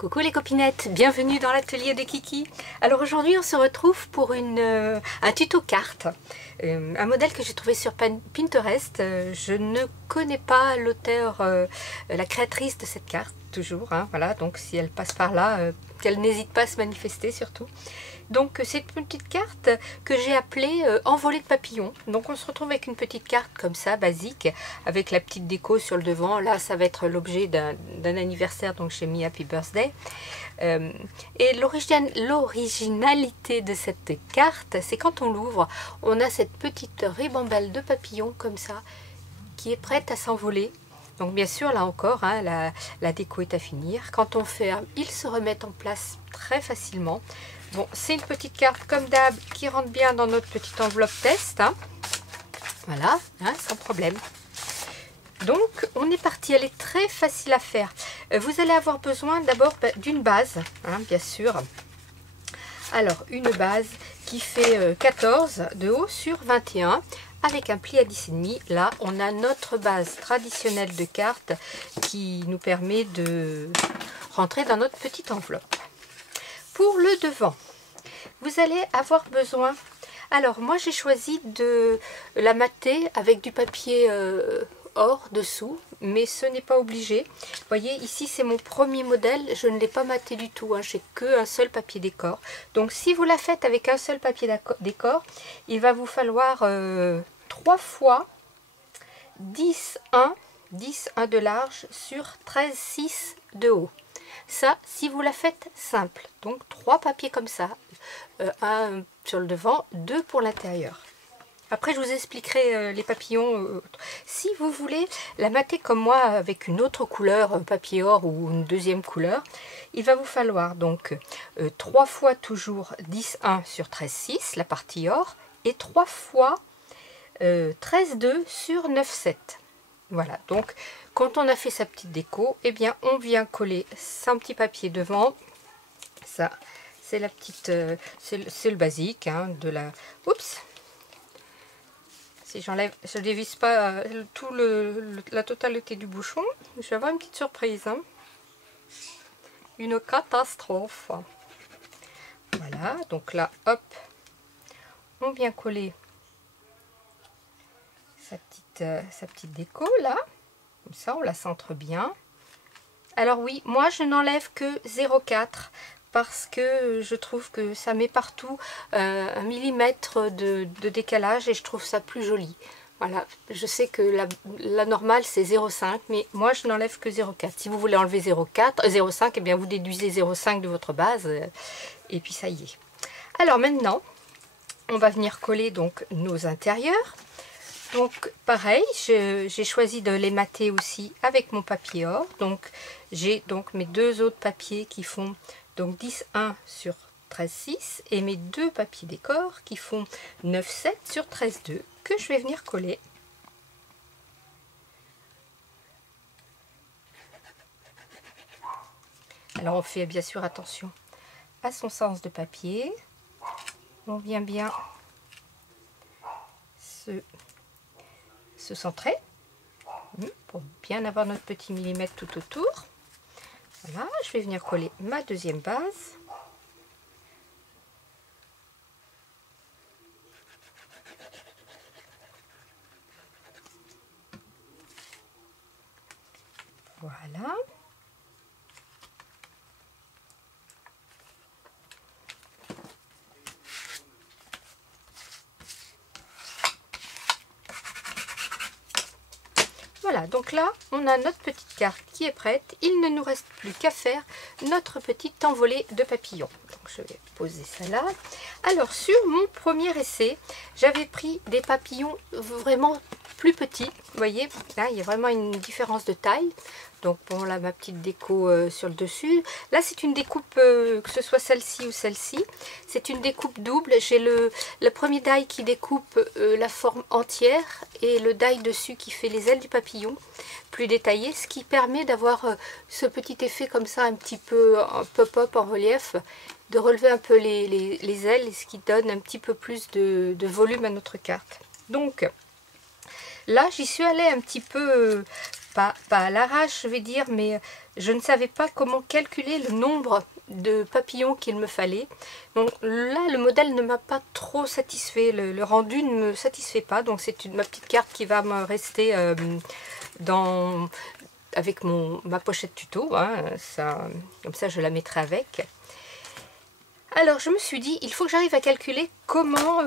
Coucou les copinettes, bienvenue dans l'atelier de Kiki. Alors aujourd'hui on se retrouve pour un tuto carte, un modèle que j'ai trouvé sur Pinterest. Je ne connais pas l'auteur, la créatrice de cette carte, toujours, hein, voilà, donc si elle passe par là, qu'elle n'hésite pas à se manifester surtout. Donc c'est une petite carte que j'ai appelée envolée de papillons. Donc on se retrouve avec une petite carte comme ça, basique, avec la petite déco sur le devant. Là ça va être l'objet d'un anniversaire, donc j'ai mis Happy Birthday. Et l'originalité de cette carte, c'est quand on l'ouvre, on a cette petite ribambelle de papillons comme ça, qui est prête à s'envoler. Donc bien sûr, là encore, hein, la déco est à finir. Quand on ferme, ils se remettent en place très facilement. Bon, c'est une petite carte comme d'hab qui rentre bien dans notre petite enveloppe test. Hein. Voilà, hein, sans problème. Donc, on est parti. Elle est très facile à faire. Vous allez avoir besoin d'abord d'une base, hein, bien sûr. Alors, une base qui fait 14 de haut sur 21 avec un pli à 10,5. Là, on a notre base traditionnelle de cartes qui nous permet de rentrer dans notre petite enveloppe. Pour le devant, vous allez avoir besoin... Alors, moi, j'ai choisi de la mater avec du papier or dessous, mais ce n'est pas obligé. Vous voyez, ici, c'est mon premier modèle. Je ne l'ai pas maté du tout. Hein, j'ai qu'un seul papier décor. Donc, si vous la faites avec un seul papier décor, il va vous falloir 3 fois 10,1 de large sur 13,6 de haut. Ça, si vous la faites simple, donc 3 papiers comme ça, un sur le devant, 2 pour l'intérieur. Après, je vous expliquerai les papillons. Si vous voulez la mater comme moi avec une autre couleur, papier or ou une deuxième couleur, il va vous falloir donc 3 fois toujours 10,1 sur 13,6, la partie or, et 3 fois 13,2 sur 9,7. Voilà, donc quand on a fait sa petite déco, eh bien on vient coller son petit papier devant. Ça, c'est la petite, c'est le basique, hein, de la... Oups! Si j'enlève, je ne dévisse pas la totalité du bouchon, je vais avoir une petite surprise. Hein. Une catastrophe. Voilà, donc là, hop, on vient coller sa petite déco là. Comme ça, on la centre bien. Alors oui, moi je n'enlève que 0,4 parce que je trouve que ça met partout 1 millimètre de décalage et je trouve ça plus joli. Voilà, je sais que la normale c'est 0,5, mais moi je n'enlève que 0,4. Si vous voulez enlever 0,5, eh bien vous déduisez 0,5 de votre base et puis ça y est. Alors maintenant, on va venir coller donc nos intérieurs. Donc pareil, j'ai choisi de les mater aussi avec mon papier or. Donc j'ai donc mes 2 autres papiers qui font donc 10,1 sur 13,6 et mes 2 papiers décor qui font 9,7 sur 13,2 que je vais venir coller. Alors on fait bien sûr attention à son sens de papier. On vient bien se centrer pour bien avoir notre petit millimètre tout autour. Voilà, je vais venir coller ma deuxième base. Voilà. Voilà, donc là, on a notre petite carte qui est prête. Il ne nous reste plus qu'à faire notre petite envolée de papillons. Donc, je vais poser ça là. Alors, sur mon premier essai, j'avais pris des papillons vraiment plus petits. Vous voyez, là, il y a vraiment une différence de taille. Donc, bon, là, ma petite déco sur le dessus. Là, c'est une découpe, que ce soit celle-ci ou celle-ci. C'est une découpe double. J'ai le premier die qui découpe la forme entière et le die dessus qui fait les ailes du papillon, plus détaillé, ce qui permet d'avoir ce petit effet comme ça, un petit peu en pop-up en relief, de relever un peu les ailes, et ce qui donne un petit peu plus de volume à notre carte. Donc, là, j'y suis allée un petit peu... Pas à l'arrache, je vais dire, mais je ne savais pas comment calculer le nombre de papillons qu'il me fallait. Donc là, le modèle ne m'a pas trop satisfait, le rendu ne me satisfait pas. Donc c'est ma petite carte qui va me rester avec ma pochette tuto. Hein, comme ça, je la mettrai avec. Alors, je me suis dit, il faut que j'arrive à calculer comment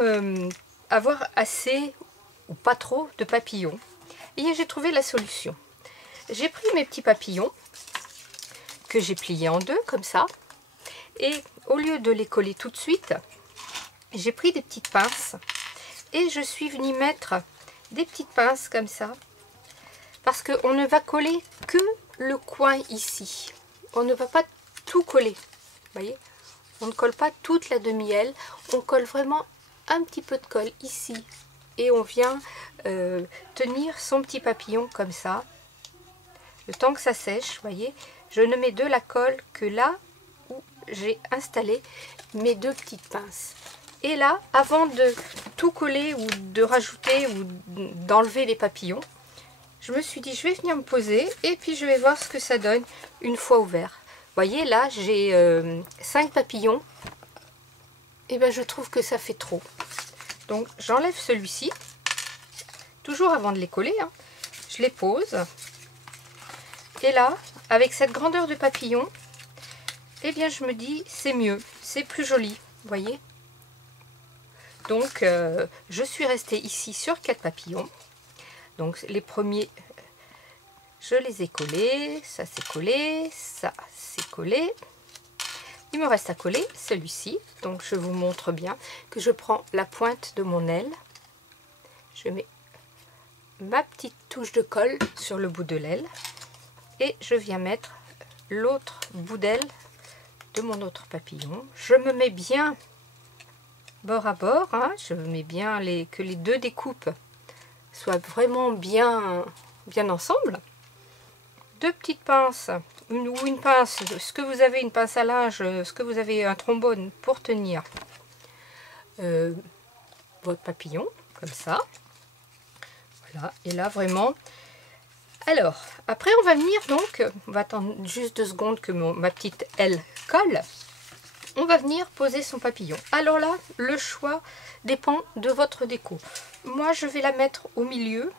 avoir assez ou pas trop de papillons. Et j'ai trouvé la solution. J'ai pris mes petits papillons que j'ai pliés en deux, comme ça. Et au lieu de les coller tout de suite, j'ai pris des petites pinces. Et je suis venue mettre des petites pinces comme ça. Parce qu'on ne va coller que le coin ici. On ne va pas tout coller. Vous voyez ? On ne colle pas toute la demi-aile. On colle vraiment un petit peu de colle ici. Et on vient tenir son petit papillon comme ça. Le temps que ça sèche, vous voyez, je ne mets de la colle que là où j'ai installé mes deux petites pinces. Et là, avant de tout coller ou de rajouter ou d'enlever les papillons, je me suis dit, je vais venir me poser et puis je vais voir ce que ça donne une fois ouvert. Vous voyez, là, j'ai 5 papillons. Et bien, je trouve que ça fait trop. Donc, j'enlève celui-ci, toujours avant de les coller. Hein, je les pose. Et là, avec cette grandeur de papillon, eh bien je me dis c'est mieux, c'est plus joli, vous voyez. Donc je suis restée ici sur 4 papillons. Donc les premiers, je les ai collés, ça c'est collé, ça c'est collé. Il me reste à coller celui-ci. Donc je vous montre bien que je prends la pointe de mon aile. Je mets ma petite touche de colle sur le bout de l'aile. Et je viens mettre l'autre bout d'aile de mon autre papillon. Je me mets bien bord à bord. Hein, je mets bien que les deux découpes soient vraiment bien ensemble. Deux petites pinces, ou une pince, ce que vous avez, une pince à linge, ce que vous avez, un trombone pour tenir votre papillon, comme ça. Voilà, et là vraiment... Alors, après on va venir donc, on va attendre juste 2 secondes que ma petite aile colle. On va venir poser son papillon. Alors là, le choix dépend de votre déco. Moi, je vais la mettre au milieu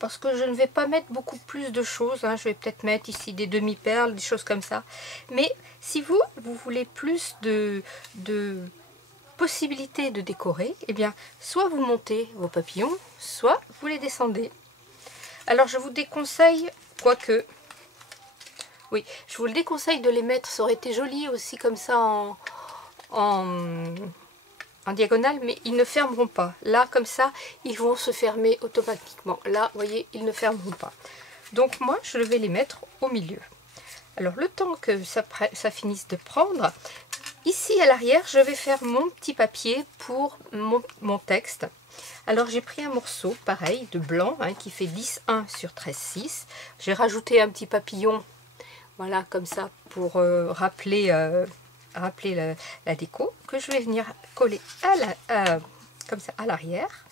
parce que je ne vais pas mettre beaucoup plus de choses. Hein. Je vais peut-être mettre ici des demi-perles, des choses comme ça. Mais si vous voulez plus de possibilités de décorer, eh bien, soit vous montez vos papillons, soit vous les descendez. Alors je vous déconseille, quoique, oui, je vous le déconseille de les mettre, ça aurait été joli aussi comme ça en diagonale, mais ils ne fermeront pas. Là, comme ça, ils vont se fermer automatiquement. Là, vous voyez, ils ne fermeront pas. Donc moi, je vais les mettre au milieu. Alors le temps que ça finisse de prendre, ici à l'arrière, je vais faire mon petit papier pour mon texte. Alors j'ai pris un morceau pareil de blanc hein, qui fait 10,1 sur 13,6. J'ai rajouté un petit papillon, voilà comme ça pour rappeler la déco que je vais venir coller comme ça à l'arrière.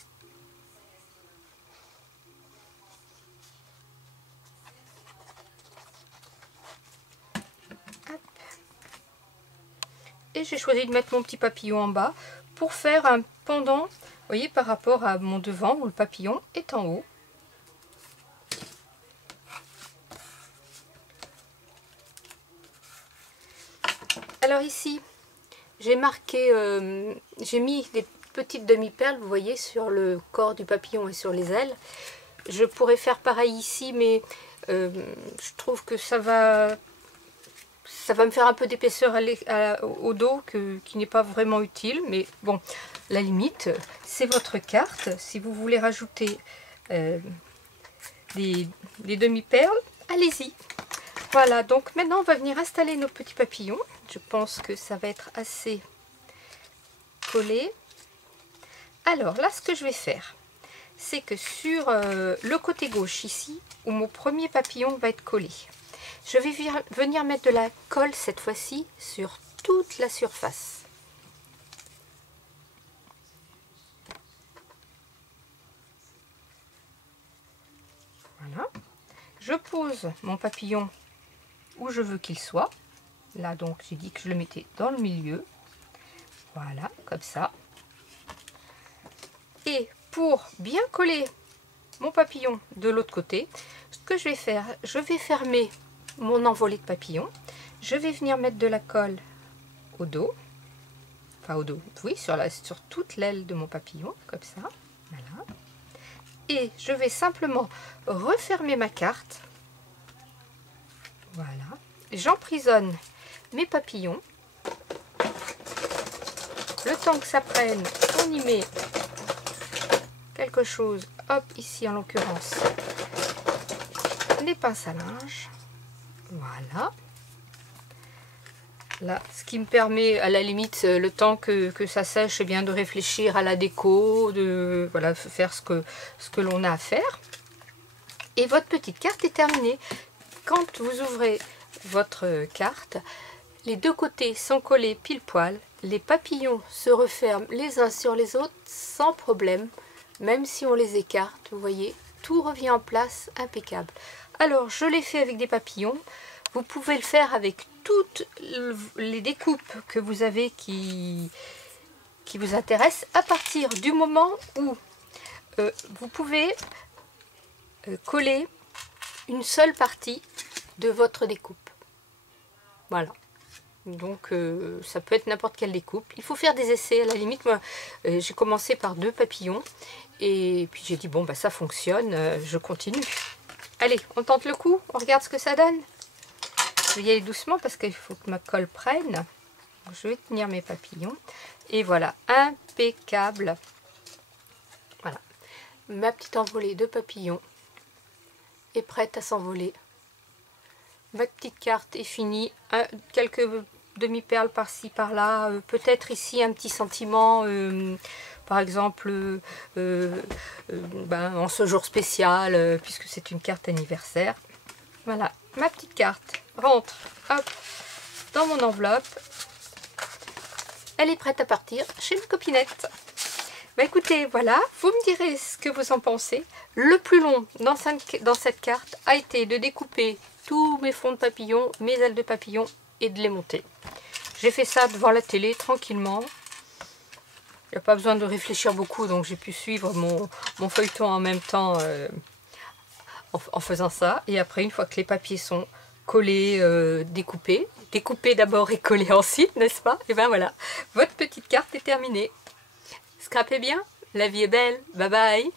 Et j'ai choisi de mettre mon petit papillon en bas pour faire un pendant, vous voyez, par rapport à mon devant où le papillon est en haut. Alors ici, j'ai marqué, j'ai mis des petites demi-perles, vous voyez, sur le corps du papillon et sur les ailes. Je pourrais faire pareil ici, mais je trouve que ça va me faire un peu d'épaisseur au dos qui n'est pas vraiment utile. Mais bon, la limite, c'est votre carte. Si vous voulez rajouter des demi-perles, allez-y. Voilà, donc maintenant on va venir installer nos petits papillons. Je pense que ça va être assez collé. Alors là, ce que je vais faire, c'est que sur le côté gauche ici, où mon premier papillon va être collé, je vais venir mettre de la colle cette fois-ci sur toute la surface. Voilà. Je pose mon papillon où je veux qu'il soit. Là donc j'ai dit que je le mettais dans le milieu. Voilà, comme ça. Et pour bien coller mon papillon de l'autre côté, ce que je vais faire, je vais fermer mon envolé de papillon. Je vais venir mettre de la colle au dos. Enfin au dos, oui, sur toute l'aile de mon papillon, comme ça. Voilà. Et je vais simplement refermer ma carte. Voilà. J'emprisonne mes papillons. Le temps que ça prenne, on y met quelque chose. Hop, ici en l'occurrence, les pinces à linge. Voilà. Là, ce qui me permet, à la limite, le temps que ça sèche, eh bien, de réfléchir à la déco, de voilà, faire ce que l'on a à faire. Et votre petite carte est terminée. Quand vous ouvrez votre carte, les deux côtés sont collés pile poil. Les papillons se referment les uns sur les autres sans problème. Même si on les écarte, vous voyez, tout revient en place impeccable. Alors, je l'ai fait avec des papillons. Vous pouvez le faire avec toutes les découpes que vous avez qui vous intéressent, à partir du moment où vous pouvez coller une seule partie de votre découpe. Voilà. Donc ça peut être n'importe quelle découpe. Il faut faire des essais. À la limite, moi j'ai commencé par 2 papillons et puis j'ai dit bon bah ça fonctionne, je continue. Allez, on tente le coup, on regarde ce que ça donne. Je vais y aller doucement parce qu'il faut que ma colle prenne. Je vais tenir mes papillons et voilà, impeccable. Voilà, ma petite envolée de papillons est prête à s'envoler. Ma petite carte est finie. Quelques demi-perles par-ci par-là, peut-être ici un petit sentiment, par exemple en ce jour spécial, puisque c'est une carte anniversaire. Voilà, ma petite carte rentre hop, dans mon enveloppe. Elle est prête à partir chez mes copinettes. Bah écoutez, voilà, vous me direz ce que vous en pensez. Le plus long dans cette carte a été de découper tous mes fonds de papillon, mes ailes de papillon et de les monter. J'ai fait ça devant la télé tranquillement. Il n'y a pas besoin de réfléchir beaucoup, donc j'ai pu suivre mon feuilleton en même temps en faisant ça. Et après, une fois que les papiers sont collés, découpés d'abord et collés ensuite, n'est-ce pas? Et ben voilà, votre petite carte est terminée. Scrapez bien, la vie est belle, bye bye.